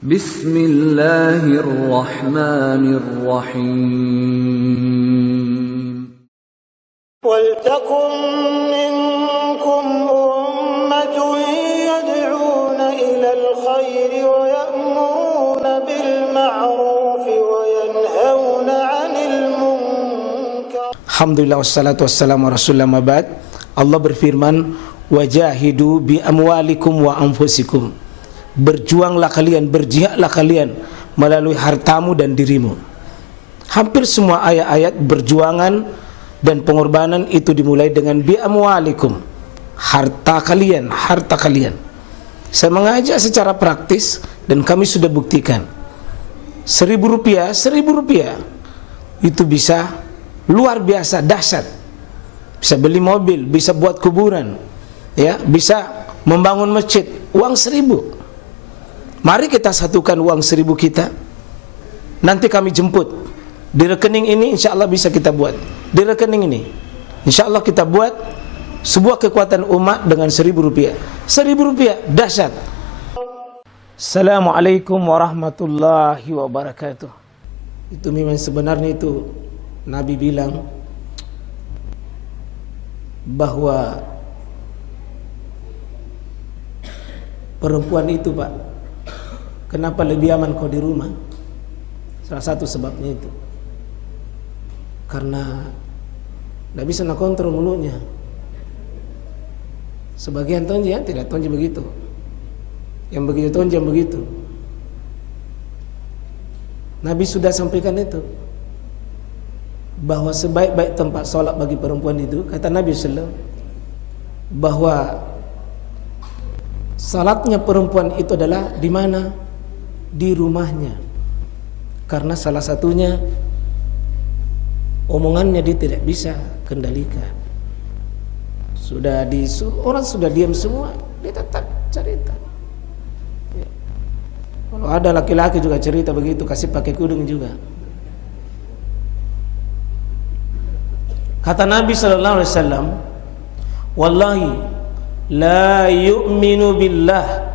Bismillahirrahmanirrahim. وَلْتَكُنْ مِنْكُمْ أُمَّةٌ يَدْعُونَ إِلَى الْخَيْرِ وَيَأْمُرُونَ بِالْمَعْرُوفِ وَيَنْهَوْنَ عَنِ الْمُنْكَرِ. Alhamdulillah wassalatu wassalamu ala rasulillah mabad. Allah berfirman, wajahidu bi amwalikum wa anfusikum. Berjuanglah kalian, berjihadlah kalian melalui hartamu dan dirimu. Hampir semua ayat-ayat berjuangan dan pengorbanan itu dimulai dengan bi amwalikum, harta kalian, harta kalian. Saya mengajak secara praktis dan kami sudah buktikan. Rp1.000 itu bisa luar biasa dahsyat. Bisa beli mobil, bisa buat kuburan, ya, bisa membangun masjid. Uang 1.000. Mari kita satukan uang 1.000 kita. Nanti kami jemput di rekening ini, insya Allah bisa kita buat. Di rekening ini insya Allah kita buat sebuah kekuatan umat dengan Rp1.000. Rp1.000 dahsyat. Assalamualaikum warahmatullahi wabarakatuh. Itu memang sebenarnya itu Nabi bilang bahwa perempuan itu, Pak, kenapa lebih aman kau di rumah? Salah satu sebabnya itu karena tidak bisa nak kontrol mulutnya. Sebagian tonjang tidak tonjang begitu, yang begitu tonjang begitu. Nabi sudah sampaikan itu, bahwa sebaik-baik tempat sholat bagi perempuan itu, kata Nabi SAW, bahwa salatnya perempuan itu adalah di mana? Di rumahnya. Karena salah satunya omongannya dia tidak bisa kendalikan. Orang sudah diam semua, dia tetap cerita. Ya. Kalau ada laki-laki juga cerita begitu, kasih pakai kudung juga. Kata Nabi sallallahu alaihi wasallam, wallahi la yu'minu billah,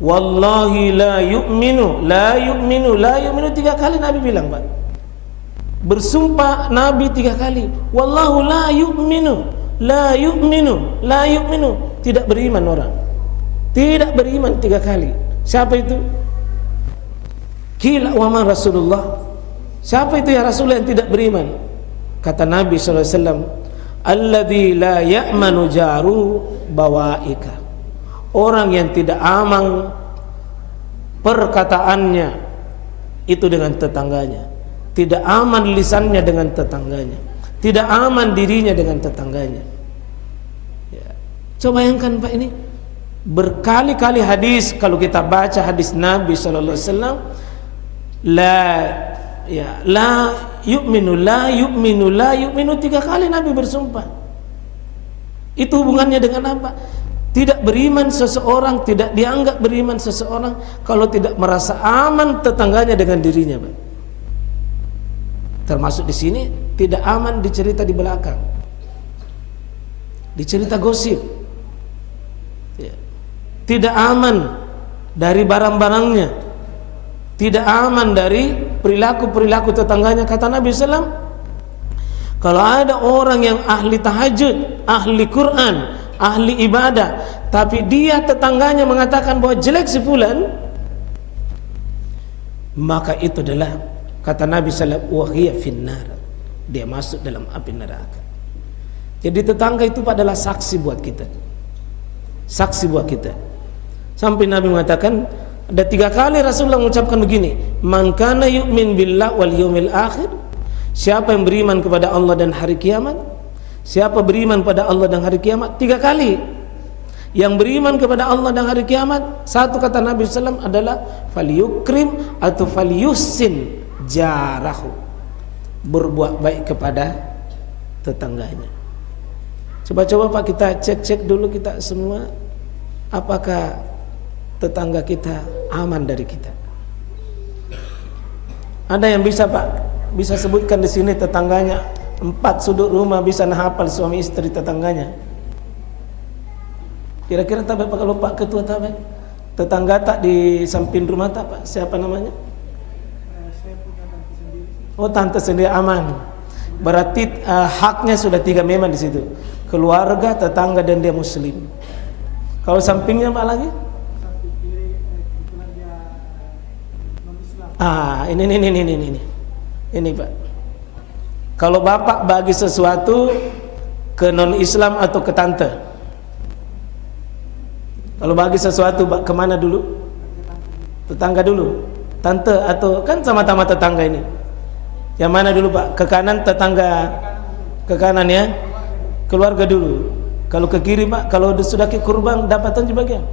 wallahi la yu'minu 3 kali Nabi bilang, Pak. Bersumpah Nabi 3 kali, wallahu la yu'minu, tidak beriman orang. Tidak beriman 3 kali. Siapa itu? Qila wa man Rasulullah. Siapa itu ya Rasulullah yang tidak beriman? Kata Nabi SAW, alladzi la ya'manu jaru bawaika. Orang yang tidak aman perkataannya itu dengan tetangganya, tidak aman lisannya dengan tetangganya, tidak aman dirinya dengan tetangganya. Ya. Coba bayangkan, Pak, ini berkali-kali hadis. Kalau kita baca hadis Nabi SAW, la yu'minu 3 kali Nabi bersumpah. Itu hubungannya dengan apa? Tidak beriman seseorang, tidak dianggap beriman seseorang kalau tidak merasa aman tetangganya dengan dirinya, Pak. Termasuk di sini tidak aman dicerita di belakang, dicerita gosip, ya. Tidak aman dari barang-barangnya, tidak aman dari perilaku-perilaku tetangganya. Kata Nabi SAW, kalau ada orang yang ahli tahajud, ahli Quran, ahli ibadah, tapi dia tetangganya mengatakan bahwa jelek si fulan, maka itu adalah, kata Nabi SAW, wahiya finnar, dia masuk dalam api neraka. Jadi tetangga itu adalah saksi buat kita, saksi buat kita. Sampai Nabi mengatakan, ada 3 kali Rasulullah mengucapkan begini, man kana yu'min billah wal yawmil akhir, siapa yang beriman kepada Allah dan hari kiamat, siapa beriman pada Allah dan hari kiamat. 3 kali. Yang beriman kepada Allah dan hari kiamat, satu kata Nabi SAW adalah falyukrim atau falyusin jarahu, berbuat baik kepada tetangganya. Coba-coba, Pak, kita cek dulu kita semua, apakah tetangga kita aman dari kita? Ada yang bisa, Pak, bisa sebutkan di sini tetangganya 4 sudut rumah bisa nahapal suami istri tetangganya? Kira-kira tabe kalau Pak Ketua tabe Tetangga tak di samping rumah tak Pak? Siapa namanya? Saya punya tante sendiri. Oh, tante sendiri aman. Berarti haknya sudah 3 memang di situ. Keluarga, tetangga dan dia muslim. Kalau sampingnya Pak lagi? Samping kiri kebetulan dia non Islam. Ini Pak. Kalau Bapak bagi sesuatu ke non Islam atau ke tante? Kalau bagi sesuatu kemana dulu? Tetangga dulu. Tante atau kan sama-sama tetangga ini. Yang mana dulu Pak? Ke kanan tetangga, ke kanan ya. Keluarga dulu. Kalau ke kiri Pak, kalau sudah ke kurban dapatan juga bagian.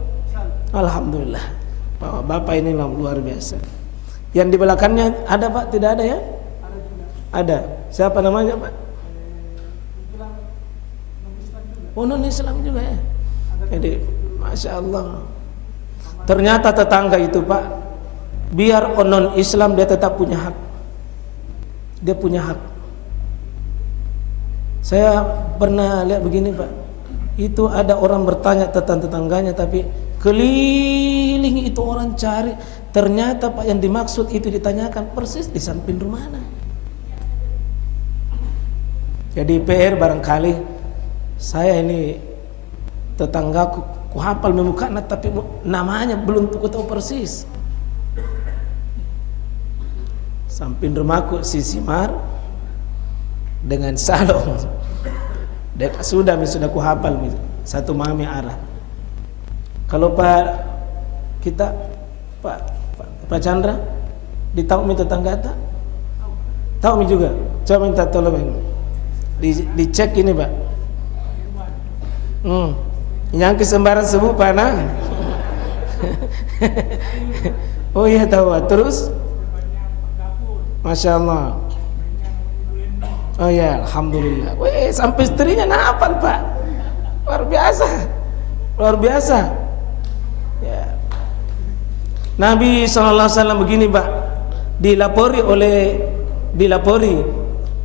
Alhamdulillah. Bapak ini luar biasa. Yang di belakangnya ada Pak? Tidak ada ya? Ada. Siapa namanya Pak? Oh, non Islam juga ya. Jadi Masya Allah. Ternyata tetangga itu Pak, biar non Islam dia tetap punya hak. Dia punya hak. Saya pernah lihat begini Pak. Itu ada orang bertanya tentang tetangganya, tapi keliling itu orang cari. Ternyata Pak yang dimaksud itu ditanyakan persis di samping rumahnya. Jadi PR barangkali saya ini tetanggaku, ku hafal memukanya tapi namanya belum ku tahu persis. Samping rumahku si Simar dengan Salong. Dekat sudah ku hafal satu mami arah. Kalau Pak Chandra ditahu mi tetangga tak? Tahu mi juga. Coba minta tolong dicek ini Pak. Yang kesembaran sebut panah. Oh iya tahu. Terus Masya Allah. Oh ya, Alhamdulillah. Weh, sampai istrinya nafal Pak. Luar biasa. Luar biasa. Ya. Nabi SAW begini Pak, dilapori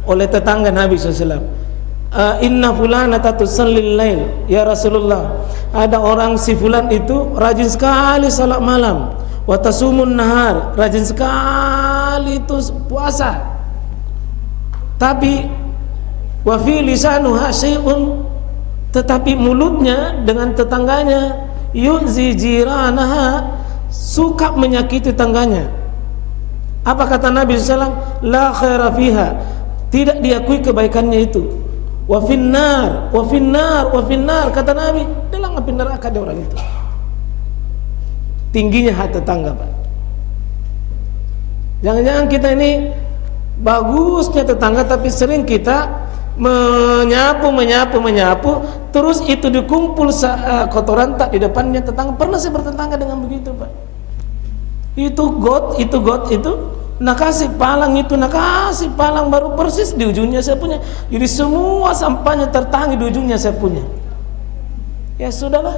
oleh tetangga Nabi SAW. Inna fulana tatusallil lail ya Rasulullah. Ada orang si fulan itu rajin sekali salat malam, wa tasumun nahar, rajin sekali itu puasa. Tapi wa fi lisanuha syai'un, tetapi mulutnya dengan tetangganya yu'zi jiranaha, suka menyakiti tetangganya. Apa kata Nabi SAW? La khaira fiha, tidak diakui kebaikannya itu. Wa finnar, wa finnar, wa finnar, kata Nabi, dalam api neraka ada orang itu. Tingginya hati tetangga Pak. Jangan-jangan kita ini bagusnya tetangga tapi sering kita menyapu, terus itu dikumpul kotoran tak di depannya tetangga. Pernah saya bertetangga dengan begitu Pak. Itu got, nakasih palang itu, nakasih palang baru persis di ujungnya saya punya. Jadi semua sampahnya tertangi di ujungnya saya punya. Ya sudahlah,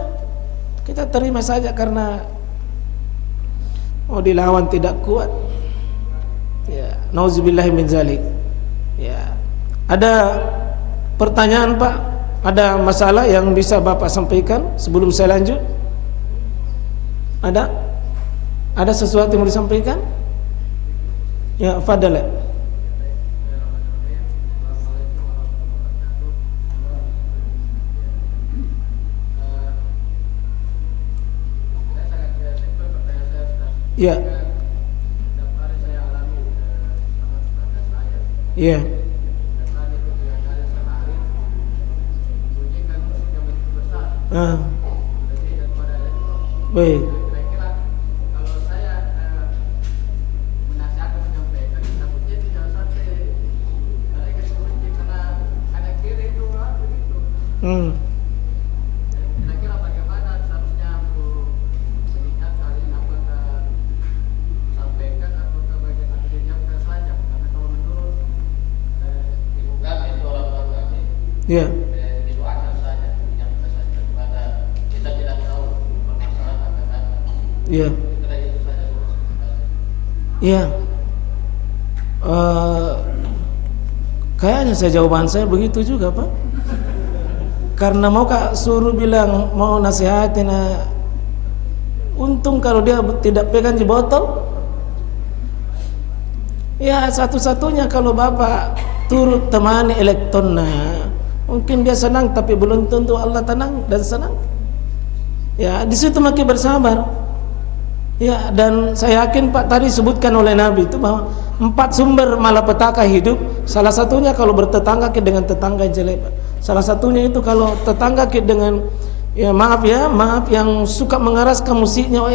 kita terima saja karena mau dilawan tidak kuat. Ya, nauzubillahi min zalik. Ya. Ada pertanyaan Pak? Ada masalah yang bisa Bapak sampaikan sebelum saya lanjut? Ada? Ada sesuatu yang mau disampaikan? Ya, fadal. Ya. Ya. Baik. Kira-kira bagaimana seharusnya aku melihat hal ini, apakah sampaikan atau bagaimana didiamkan saja? Karena kalau menurut ibu kami, orang tua kami, didoakan saja, didiamkan saja kepada kita tidak tahu permasalahan akan datang. Iya. Kita itu saja. Iya. Kayaknya jawaban saya begitu juga Pak. Karena mau Kak suruh bilang mau nasihatin Untung kalau dia tidak pegang di botol. Ya satu-satunya kalau bapak turut temani elektron, mungkin dia senang, tapi belum tentu Allah tenang dan senang. Ya di situ makin bersabar. Ya, dan saya yakin Pak tadi sebutkan oleh Nabi itu bahwa 4 sumber malapetaka hidup. Salah satunya kalau bertetangga dengan tetangga yang jelek, Pak. Salah satunya itu kalau tetangga dengan maaf yang suka mengeraskan musiknya,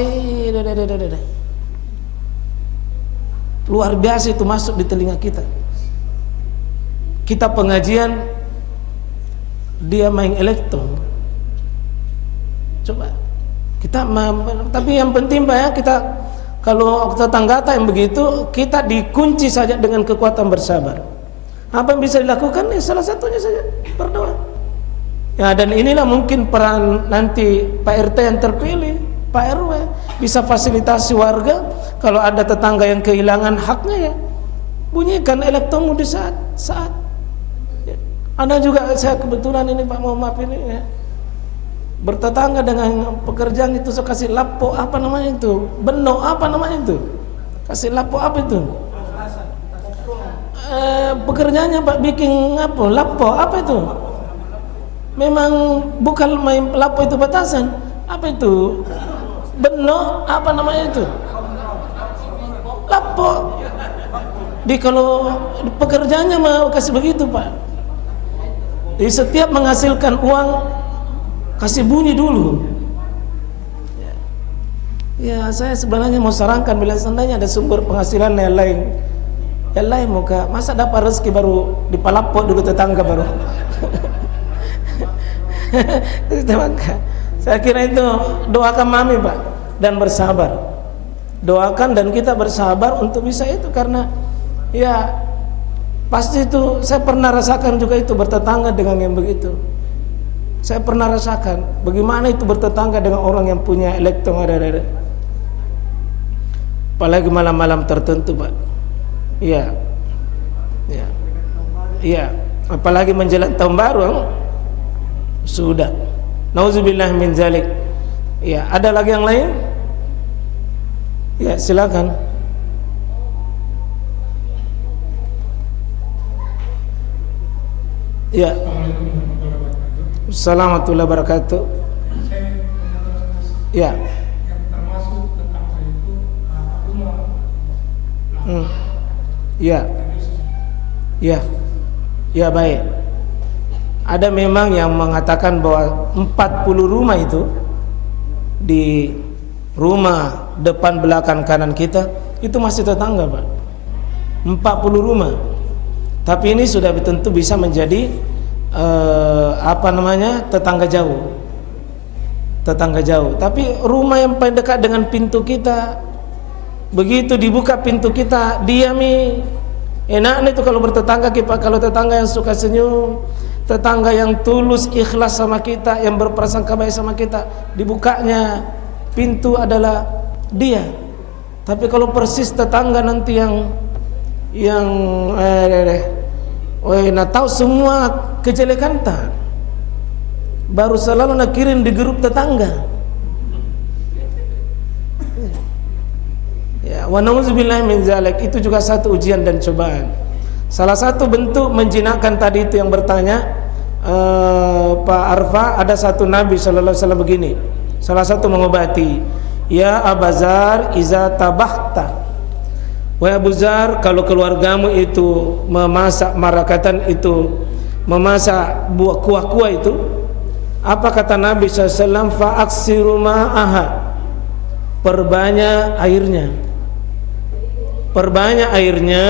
luar biasa itu masuk di telinga kita. Kita pengajian, dia main elektron. Coba kita, tapi yang penting Pak ya, kita kalau tetangga yang begitu, kita dikunci saja dengan kekuatan bersabar. Apa yang bisa dilakukan? Salah satunya saja berdoa. Ya, dan inilah mungkin peran nanti Pak RT yang terpilih, Pak RW, bisa fasilitasi warga. Kalau ada tetangga yang kehilangan haknya, ya bunyikan elektronmu di saat ya. Ada juga saya kebetulan ini Pak, mohon maaf ini ya, bertetangga dengan pekerjaan itu, saya kasih lapo apa namanya itu, beno apa namanya itu, kasih lapo apa itu, pekerjaannya Pak bikin apa, lapo apa itu, memang bukan main lapo itu batasan, apa itu, beno apa namanya itu, lapo. Di kalau pekerjaannya mau kasih begitu Pak, di setiap menghasilkan uang kasih bunyi dulu. Ya saya sebenarnya mau sarankan, bila seandainya ada sumber penghasilan yang lain muka, masa dapat rezeki baru dipalapot dulu tetangga baru. Saya kira itu, doakan mami Pak dan bersabar. Doakan dan kita bersabar untuk bisa itu, karena ya pasti itu saya pernah rasakan juga itu bertetangga dengan yang begitu. Saya pernah rasakan bagaimana itu bertetangga dengan orang yang punya elektron ada. Apalagi malam-malam tertentu Pak. Iya. Iya. Iya, apalagi menjelang tahun baru sudah. Nauzubillah min zalik. Ya, ada lagi yang lain? Ya, silakan. Ya. Assalamualaikum warahmatullahi wabarakatuh. Ya. Ya. Ya. Ya baik. Ada memang yang mengatakan bahwa 40 rumah itu di rumah depan belakang kanan kita itu masih tetangga Pak. 40 rumah. Tapi ini sudah tentu bisa menjadi tetangga jauh. Tetangga jauh. Tapi rumah yang paling dekat dengan pintu kita, begitu dibuka pintu kita, diami. Enak itu kalau bertetangga kita, kalau tetangga yang suka senyum, tetangga yang tulus ikhlas sama kita, yang berprasangka baik sama kita, dibukanya pintu adalah dia. Tapi kalau persis tetangga nanti yang nak tahu semua kejelekan tak, baru selalu nak kirim di grup tetangga. Ya, wa na'udzubillahi min zalik. Itu juga satu ujian dan cobaan. Salah satu bentuk menjinakkan tadi itu yang bertanya Pak Arfa, ada satu Nabi sallallahu alaihi wasallam begini. Salah satu mengobati, ya Abazar iza tabahta. Wahai Abu Zar, kalau keluargamu itu memasak marakatan itu, memasak buah kuah-kuah itu, apa kata Nabi SAW? Fa'aksiru ma'aha, perbanyak airnya, perbanyak airnya.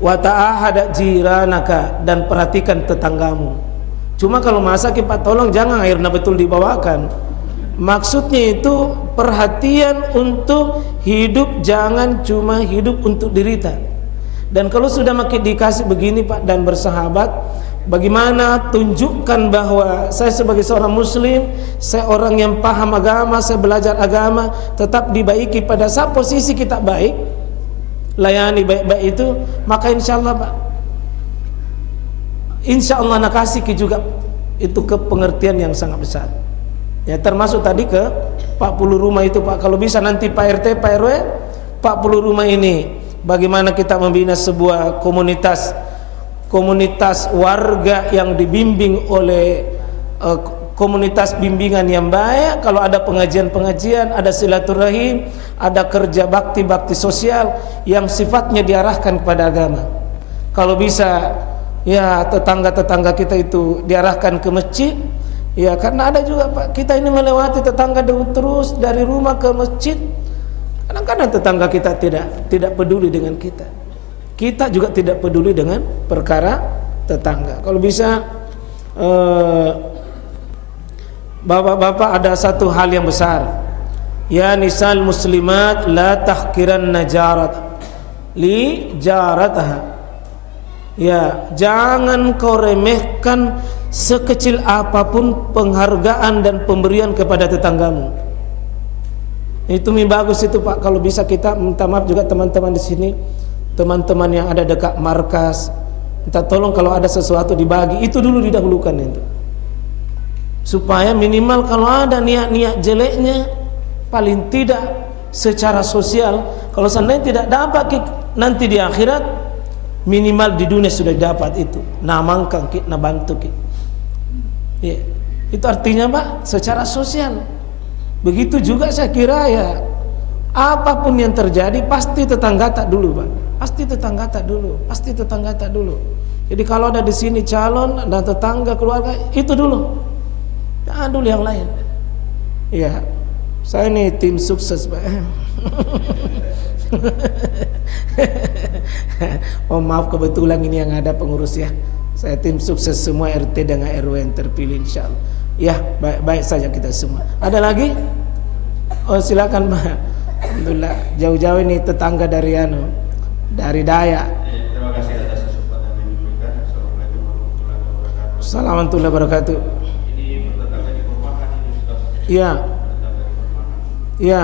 Wa ta'ahada jiranaka, dan perhatikan tetanggamu. Cuma kalau masak Pak, tolong jangan airnya betul dibawakan. Maksudnya itu perhatian untuk hidup, jangan cuma hidup untuk derita. Dan kalau sudah makin dikasih begini Pak dan bersahabat, bagaimana tunjukkan bahwa saya sebagai seorang muslim, saya orang yang paham agama, saya belajar agama, tetap dibaiki. Pada saat posisi kita baik, layani baik-baik itu, maka insya Allah Pak, insya Allah nak kasih juga itu ke pengertian yang sangat besar. Ya, termasuk tadi ke rumah itu Pak. Kalau bisa nanti Pak RT, Pak RW, 40 rumah ini bagaimana kita membina sebuah komunitas warga yang dibimbing oleh komunitas bimbingan yang baik. Kalau ada pengajian-pengajian, ada silaturahim, ada kerja bakti sosial yang sifatnya diarahkan kepada agama. Kalau bisa ya tetangga-tetangga kita itu diarahkan ke masjid. Ya, karena ada juga Pak, kita ini melewati tetangga terus dari rumah ke masjid. Kadang-kadang tetangga kita tidak peduli dengan kita. Kita juga tidak peduli dengan perkara tetangga. Kalau bisa bapak-bapak, ada satu hal yang besar. Ya nisal muslimat la tahkiranna jarat li jarataha. Ya, jangan kau remehkan sekecil apapun penghargaan dan pemberian kepada tetanggamu. Itu bagus itu Pak. Kalau bisa kita minta maaf juga teman-teman di sini, teman-teman yang ada dekat markas, minta tolong kalau ada sesuatu dibagi, itu dulu didahulukan itu. Supaya minimal kalau ada niat-niat jeleknya, paling tidak secara sosial, kalau seandainya tidak dapat nanti di akhirat, minimal di dunia sudah dapat itu. Namangkan kita, bantu kita. Ya, itu artinya Pak, secara sosial. Begitu juga saya kira ya, apapun yang terjadi pasti tetangga tak dulu Pak. Pasti tetangga tak dulu, pasti tetangga tak dulu. Jadi kalau ada di sini calon dan tetangga keluarga, itu dulu. Jangan dulu yang lain. Ya, saya ini tim sukses Pak. Oh maaf, kebetulan ini yang ada pengurus ya. Saya tim sukses semua RT dengan RW yang terpilih insyaallah. Ya, baik saja kita semua. Ada lagi? Oh silakan Pak. Alhamdulillah, jauh-jauh ini tetangga dari dari Dayak. Terima kasih atas kesempatan yang diberikan. Assalamualaikum warahmatullahi wabarakatuh. Assalamualaikum warahmatullahi wabarakatuh. Ini bertetangga di perumahan ini sudah. Iya. Bertetangga di perumahan. Iya.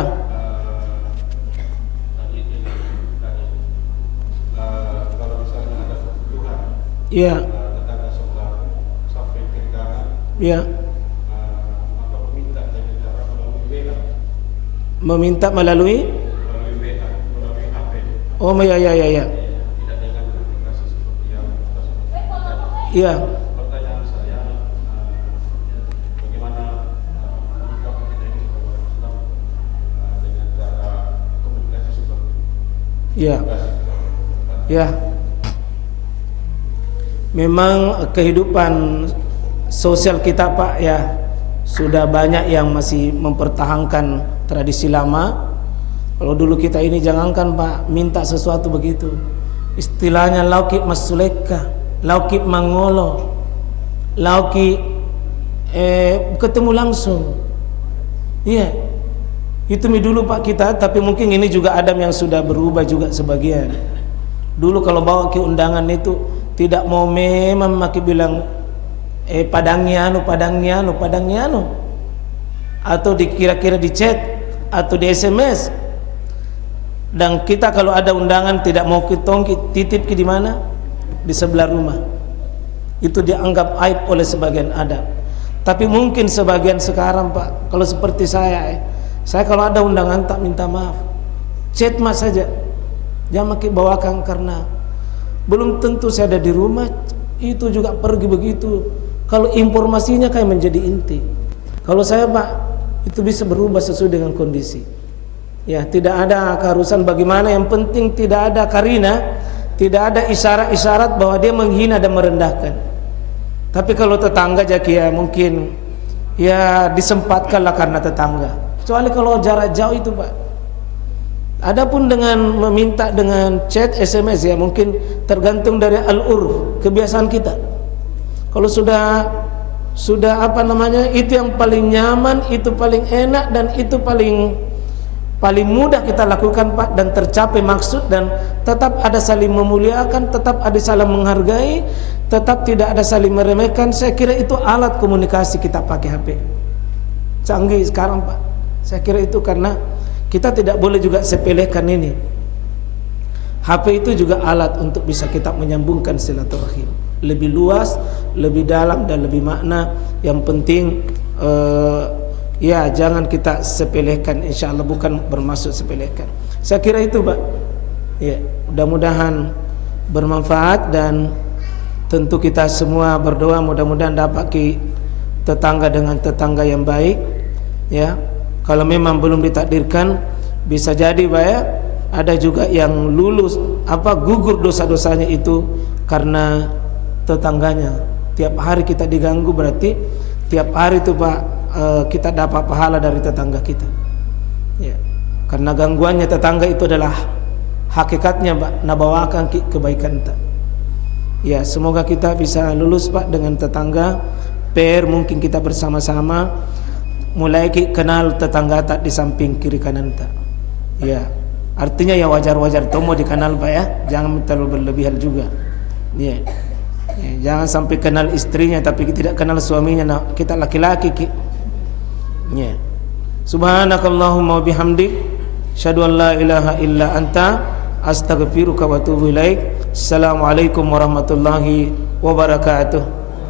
Tadi kalau misalnya ada kebutuhan, Iya. tetangga sebelah sampai kiri kanan, Iya. atau meminta dengan cara melalui WA, Meminta melalui melalui HP. Oh ya. Tidak dengan komunikasi seperti yang kita sebutkan tadi. Iya. Pertanyaan saya, bagaimana menyikapi kita ini sebagai orang Islam dengan cara komunikasi seperti itu? Iya. Terima kasih. Ya. Memang kehidupan sosial kita Pak ya, sudah banyak yang masih mempertahankan tradisi lama. Kalau dulu kita ini jangankan Pak minta sesuatu begitu, istilahnya lauki masuleka, lauki mangolo, lauki ketemu langsung. Iya, itu dulu Pak kita. Tapi mungkin ini juga ada yang sudah berubah juga sebagian. Dulu kalau bawa ke undangan itu tidak mau memang maki bilang padangnya anu, atau dikira-kira di chat atau di SMS. Dan kita kalau ada undangan tidak mau titip ke di mana? Di sebelah rumah. Itu dianggap aib oleh sebagian adab. Tapi mungkin sebagian sekarang Pak, kalau seperti saya kalau ada undangan tak minta maaf, chat mas saja, jangan makin bawakan, karena belum tentu saya ada di rumah, itu juga pergi begitu. Kalau informasinya kayak menjadi inti. Kalau saya Pak, itu bisa berubah sesuai dengan kondisi. Ya, tidak ada keharusan bagaimana, yang penting tidak ada karina, tidak ada isyarat-isyarat bahwa dia menghina dan merendahkan. Tapi kalau tetangga jadi ya mungkin ya disempatkanlah karena tetangga. Kecuali kalau jarak jauh itu Pak. Adapun dengan meminta dengan chat SMS ya mungkin tergantung dari al-urf, kebiasaan kita. Kalau sudah apa namanya, itu yang paling nyaman, itu paling enak, dan itu paling mudah kita lakukan Pak, dan tercapai maksud, dan tetap ada saling memuliakan, tetap ada saling menghargai, tetap tidak ada saling meremehkan. Saya kira itu alat komunikasi kita pakai HP. Canggih sekarang Pak. Saya kira itu, karena kita tidak boleh juga sepelekan ini. HP itu juga alat untuk bisa kita menyambungkan silaturahim lebih luas, lebih dalam, dan lebih makna. Yang penting Ya, jangan kita sepelekan, insyaallah bukan bermaksud sepelekan. Saya kira itu, Pak. Ya, mudah-mudahan bermanfaat dan tentu kita semua berdoa mudah-mudahan dapat tetangga dengan tetangga yang baik. Ya, kalau memang belum ditakdirkan, bisa jadi Pak ya, ada juga yang lulus gugur dosa-dosanya itu karena tetangganya. Tiap hari kita diganggu, berarti tiap hari itu Pak kita dapat pahala dari tetangga kita. Ya, karena gangguannya tetangga itu adalah hakikatnya Pak nabawakan kebaikan tak. Ya, semoga kita bisa lulus Pak dengan tetangga. Mungkin kita bersama-sama mulai kenal tetangga tak di samping kiri kanan tak. Ya, artinya ya wajar-wajar tomo dikenal Pak ya, jangan terlalu berlebihan juga. Ya, ya, jangan sampai kenal istrinya tapi tidak kenal suaminya. Nah, kita laki-laki ya. Subhanakallahumma wa bihamdik, syadu an la ilaha illa anta, astaghfiruka wa atubu ilaik. Assalamualaikum warahmatullahi wabarakatuh.